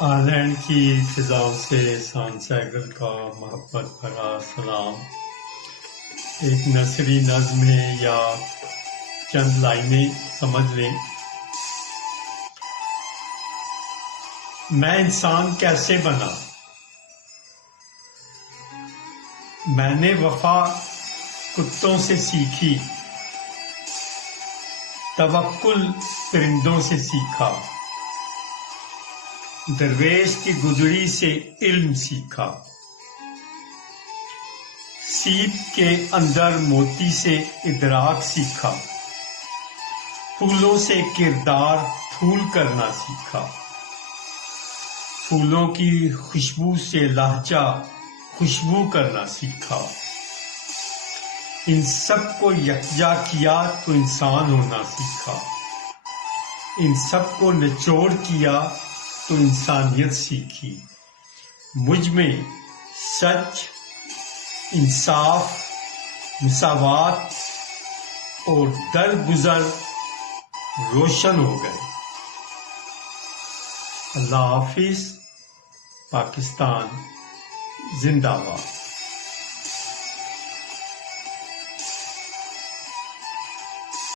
Aland کی فضاؤں سے سان سیگل کا محبت بھرا سلام۔ ایک نثری نظم ہے یا چند لائنیں سمجھ لیں۔ میں انسان کیسے بنا؟ میں نے وفا کتوں سے سیکھی، توکل پرندوں سے سیکھا، درویش کی گزری سے علم سیکھا، سیپ کے اندر موتی سے ادراک سیکھا، پھولوں سے کردار پھول کرنا سیکھا، پھولوں کی خوشبو سے لہجہ خوشبو کرنا سیکھا، ان سب کو یکجا کیا تو انسان ہونا سیکھا، ان سب کو نچوڑ کیا تو انسانیت سیکھی، مجھ میں سچ، انصاف، مساوات اور درگزر روشن ہو گئے۔ اللہ حافظ۔ پاکستان زندہ باد۔